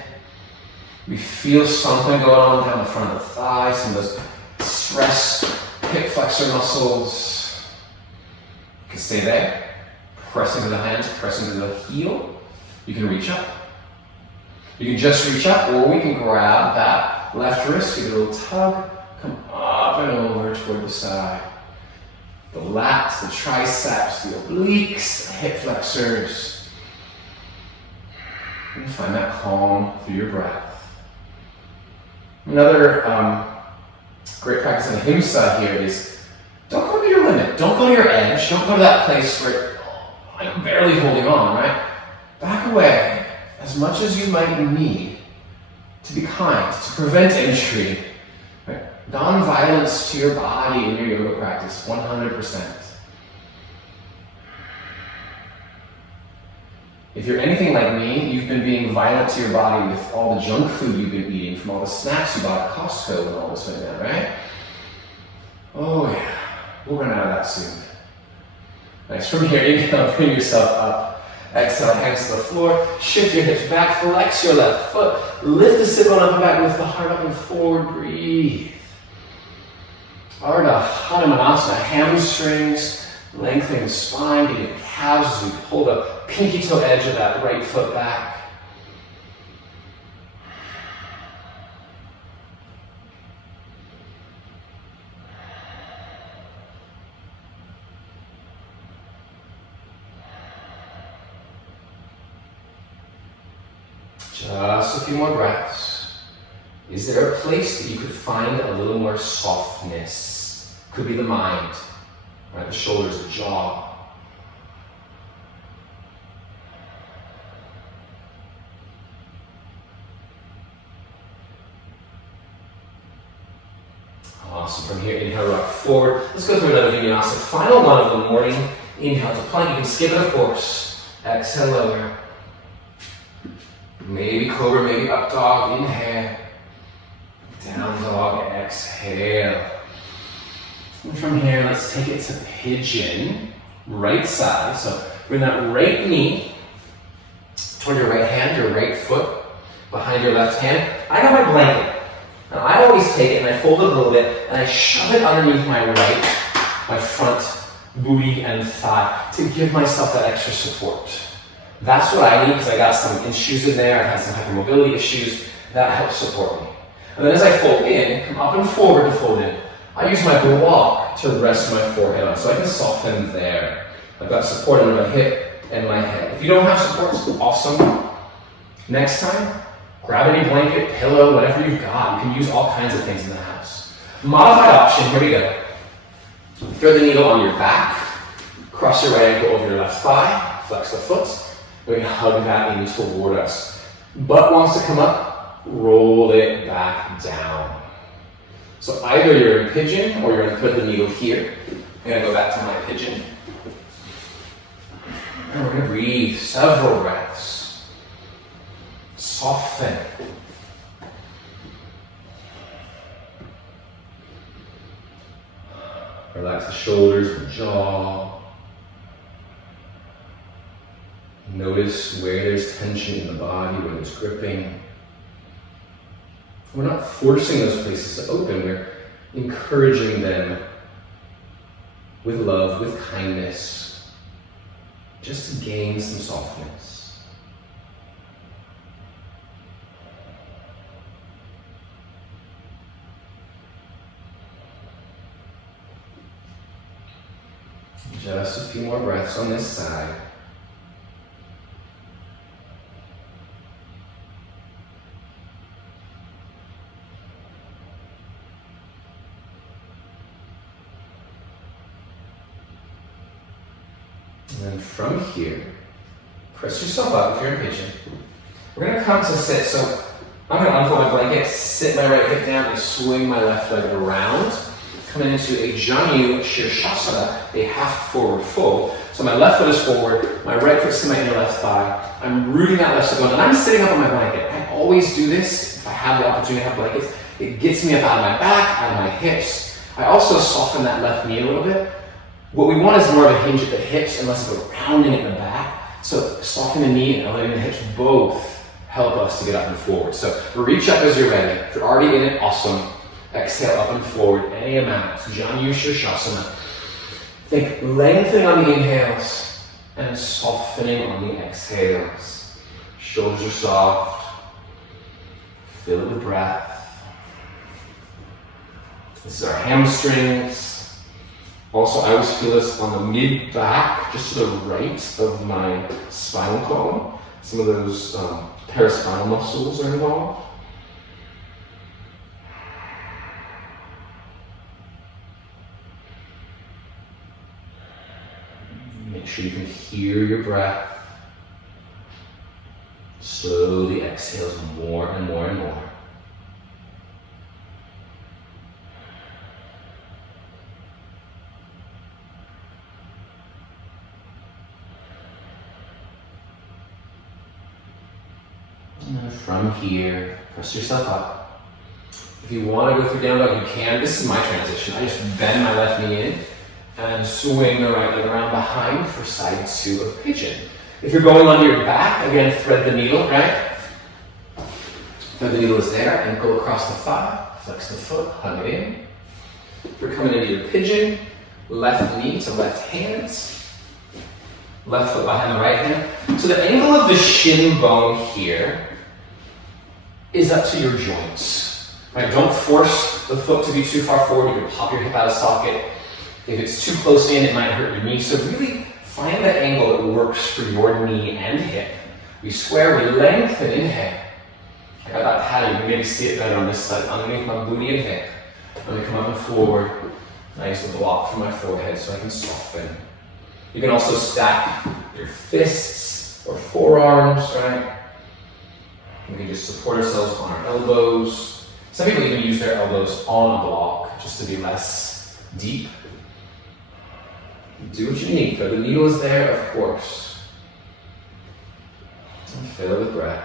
We feel something going on down the front of the thigh. Some of those stress hip flexor muscles. You can stay there. Press into the hands, press into the heel. You can reach up. You can just reach up, or we can grab that left wrist, give it a little tug, come up and over toward the side. The lats, the triceps, the obliques, the hip flexors. And find that calm through your breath. Another great practice in ahimsa here is don't go limit. Don't go to your edge. Don't go to that place where I'm barely holding on, right? Back away as much as you might need to be kind, to prevent injury. Right? Non-violence to your body in your yoga practice, 100%. If you're anything like me, you've been being violent to your body with all the junk food you've been eating from all the snacks you bought at Costco and all this right now, right? Oh yeah, we'll run out of that soon. Nice. From here, inhale, bring yourself up. Exhale, hands to the floor. Shift your hips back, flex your left foot. Lift the sit bone up and back, lift the heart up and forward. Breathe. Ardha Hanumanasana, hamstrings, lengthening the spine, getting your calves as we pull the pinky toe edge of that right foot back. Just a few more breaths. Is there a place that you could find a little more softness? Could be the mind, right? The shoulders, the jaw. Awesome. From here, inhale, rock forward. Let's go through another vinyasa. Final one of the morning. Inhale to plank. You can skip it, of course. Exhale, lower. Maybe cobra, maybe up dog. Inhale. Down dog. Exhale. And from here, let's take it to pigeon. Right side. So bring that right knee toward your right hand, your right foot behind your left hand. I got my blanket. Now I always take it and I fold it a little bit and I shove it underneath my front booty and thigh to give myself that extra support. That's what I need because I got some issues in there. I've had some hypermobility issues. That helps support me. And then as I fold in, come up and forward to fold in, I use my block to rest my forehead on so I can soften there. I've got support under my hip and my head. If you don't have support, it's awesome. Next time, grab any blanket, pillow, whatever you've got. You can use all kinds of things in the house. Modified option, here we go. Throw the needle on your back, cross your right ankle over your left thigh, flex the foot. We're going to hug that in toward us. Butt wants to come up, roll it back down. So either you're in pigeon or you're going to put the needle here. I'm going to go back to my pigeon. And we're going to breathe several breaths. Soften. Relax the shoulders, the jaw. Notice where there's tension in the body, where there's gripping. We're not forcing those places to open, we're encouraging them with love, with kindness, just to gain some softness. Just a few more breaths on this side. And then from here, press yourself up if you're in pigeon. We're going to come to sit. So I'm going to unfold my blanket, sit my right hip down, and swing my left leg around. Coming into a Janu Shirshasana, a half forward fold. So my left foot is forward, my right foot's to my inner left thigh. I'm rooting that left foot, and I'm sitting up on my blanket. I always do this if I have the opportunity to have blankets. It gets me up out of my back, out of my hips. I also soften that left knee a little bit. What we want is more of a hinge at the hips and less of a rounding at the back. So soften the knee and elevating the hips both help us to get up and forward. So reach up as you're ready. If you're already in it, awesome. Exhale up and forward, any amount. Janu Shirshasana. Think lengthening on the inhales and softening on the exhales. Shoulders are soft. Fill it with breath. This is our hamstrings. Also, I always feel this on the mid-back, just to the right of my spinal column. Some of those paraspinal muscles are involved. sure you can hear your breath. Slowly exhale more and more and more. And then from here, press yourself up. If you want to go through down dog, you can. This is my transition. I just bend my left knee in and swing the right leg around behind for side 2 of pigeon. If you're going on your back, again, thread the needle, right? Thread the needle is there, and go across the thigh, flex the foot, hug it in. If you're coming into your pigeon, left knee to left hand, left foot behind the right hand. So the angle of the shin bone here is up to your joints, right? Don't force the foot to be too far forward. You can pop your hip out of socket. If it's too close in, it might hurt your knee. So really find the angle that works for your knee and hip. We square, we lengthen, inhale. I got that pattern. You can maybe see it better on this side, underneath my booty and hip. Let me come up and forward. Nice little block from my forehead so I can soften. You can also stack your fists or forearms, right? We can just support ourselves on our elbows. Some people even use their elbows on a block just to be less deep. Do what you need. The needle is there, of course. And fill it with breath.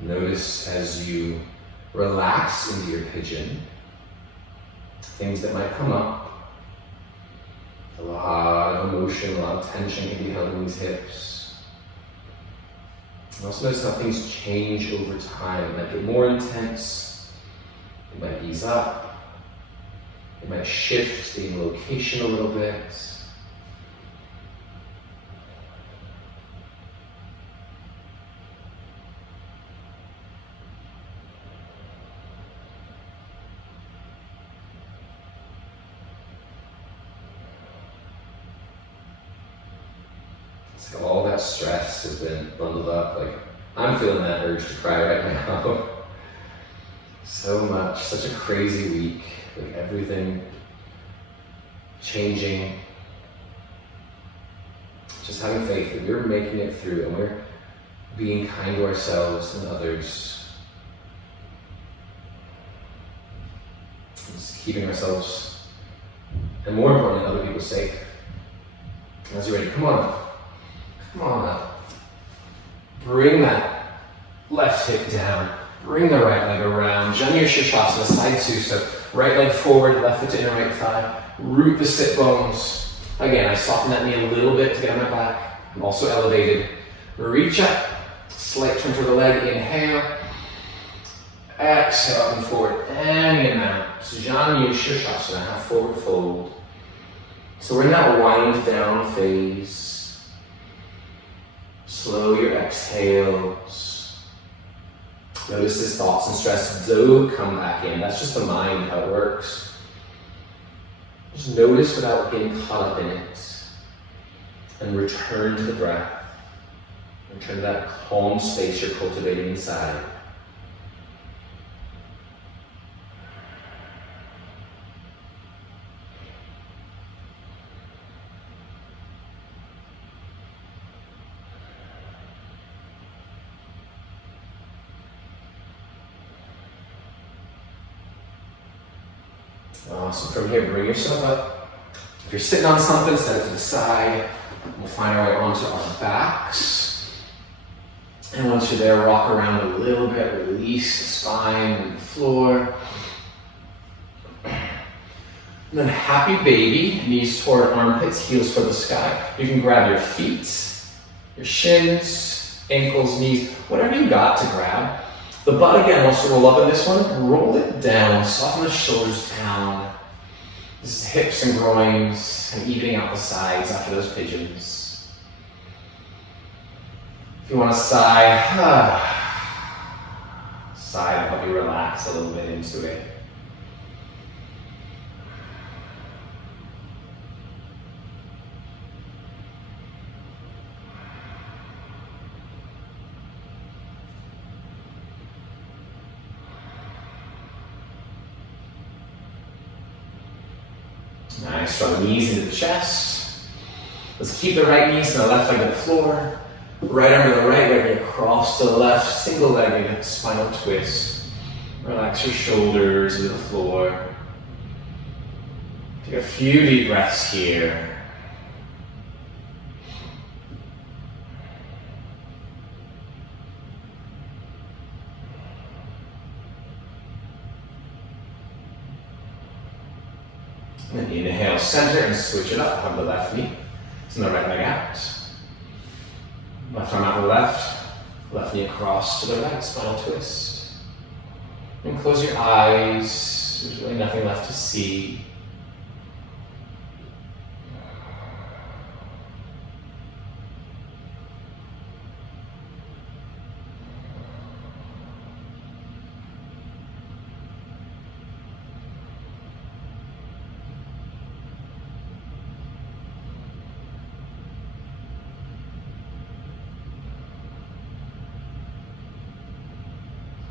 Notice as you relax into your pigeon, things that might come up. A lot of emotion, a lot of tension can be held in these hips. And also notice how things change over time. It might get more intense. It might ease up. It might shift in location a little bit. It's like all that stress has been bundled up. Like, I'm feeling that urge to cry right now. So much, such a crazy week. Like everything changing. Just having faith that we're making it through and we're being kind to ourselves and others. Just keeping ourselves, and more importantly, other people safe. As you're ready, come on up. Come on up. Bring that left hip down. Bring the right leg around. Janu Shirshasana, side 2. So right leg forward, left foot to inner right thigh. Root the sit bones. Again, I soften that knee a little bit to get on my back. I'm also elevated. Reach up. Slight turn to the leg. Inhale. Exhale up and forward. And in out. So Janu Shirshasana, half forward fold. So we're in that wind down phase. Slow your exhales. Notice as thoughts and stress do come back in. That's just the mind, how it works. Just notice without getting caught up in it. And return to the breath. Return to that calm space you're cultivating inside. Awesome. From here, bring yourself up. If you're sitting on something, set it to the side. We'll find our way onto our backs. And once you're there, rock around a little bit. Release the spine and the floor. And then happy baby. Knees toward armpits, heels toward the sky. You can grab your feet, your shins, ankles, knees, whatever you got to grab. The butt again wants to roll up in this one. Roll it down. Soften the shoulders down. This is hips and groins and evening out the sides after those pigeons. If you want to sigh, sigh to help you relax a little bit into it. Nice, draw the knees into the chest. Let's keep the right knees to the left leg to the floor. Right arm to the right, leg across to the left, single-legged spinal twist. Relax your shoulders into the floor. Take a few deep breaths here. And inhale, center and switch it up. Hug the left knee. Send the right leg out. Left arm out to the left knee across to the right, spinal twist. And close your eyes. There's really nothing left to see.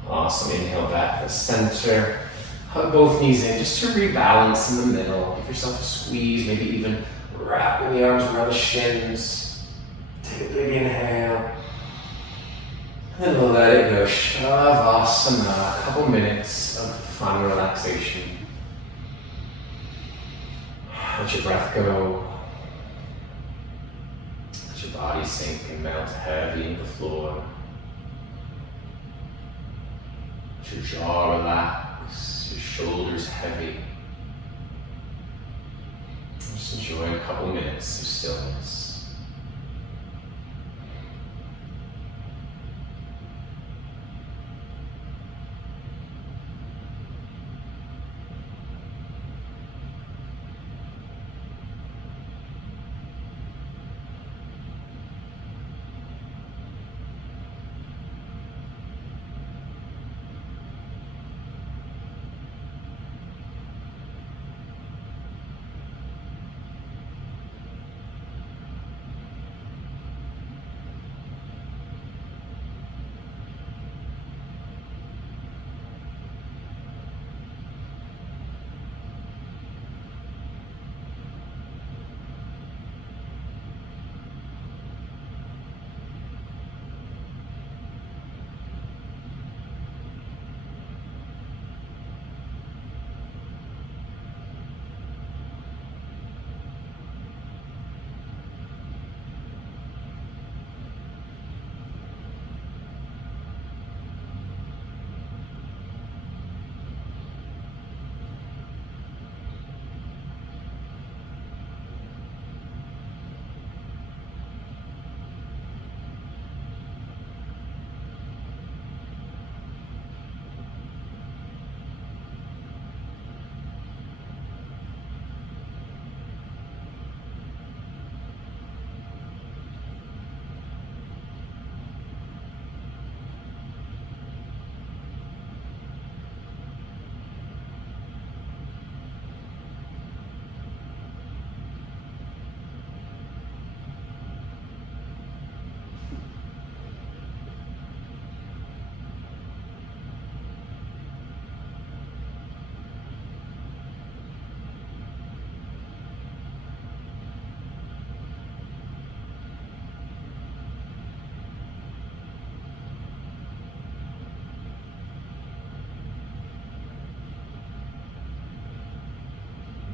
Awesome, inhale back to the center. Hug both knees in just to rebalance in the middle. Give yourself a squeeze, maybe even wrapping the arms around the shins. Take a big inhale. And then let it go. Shavasana. A couple minutes of fun relaxation. Let your breath go. Let your body sink and melt heavy into the floor. Let your jaw relax, your shoulders heavy. Just enjoy a couple minutes of stillness.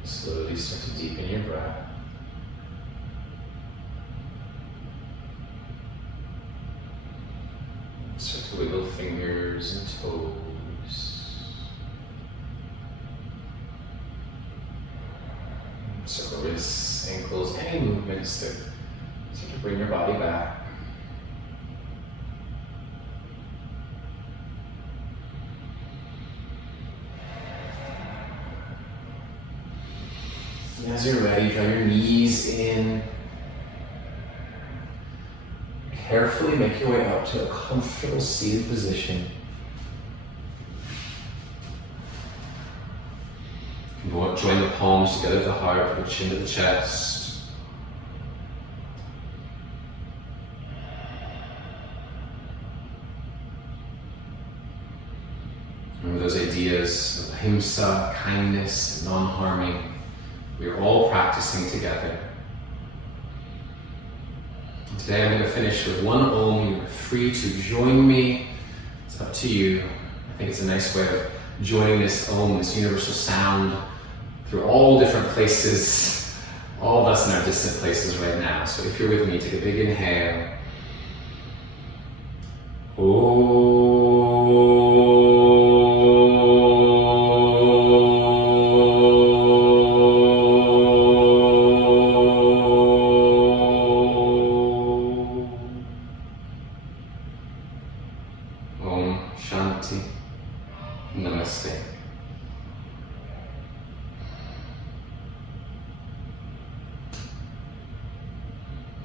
Slowly start to deepen your breath. Start to wiggle fingers and toes. Circle wrists, ankles, any movements that start to bring your body back. And as you're ready, draw your knees in. Carefully make your way up to a comfortable seated position. You can join the palms together at the heart, put the chin to the chest. Remember those ideas of ahimsa, kindness, non-harming. We are all practicing together. And today I'm going to finish with one Om. You're free to join me. It's up to you. I think it's a nice way of joining this Om, this universal sound, through all different places, all of us in our distant places right now. So if you're with me, take a big inhale. Om Shanti. Namaste.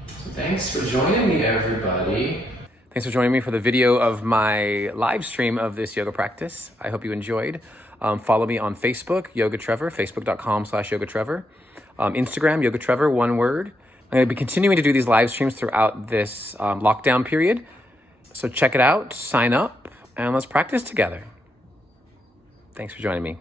So thanks for joining me, everybody. Thanks for joining me for the video of my live stream of this yoga practice. I hope you enjoyed. Follow me on Facebook, Yoga Trevor, facebook.com/Yoga Trevor. Instagram, Yoga Trevor, one word. I'm going to be continuing to do these live streams throughout this lockdown period. So check it out, sign up, and let's practice together. Thanks for joining me.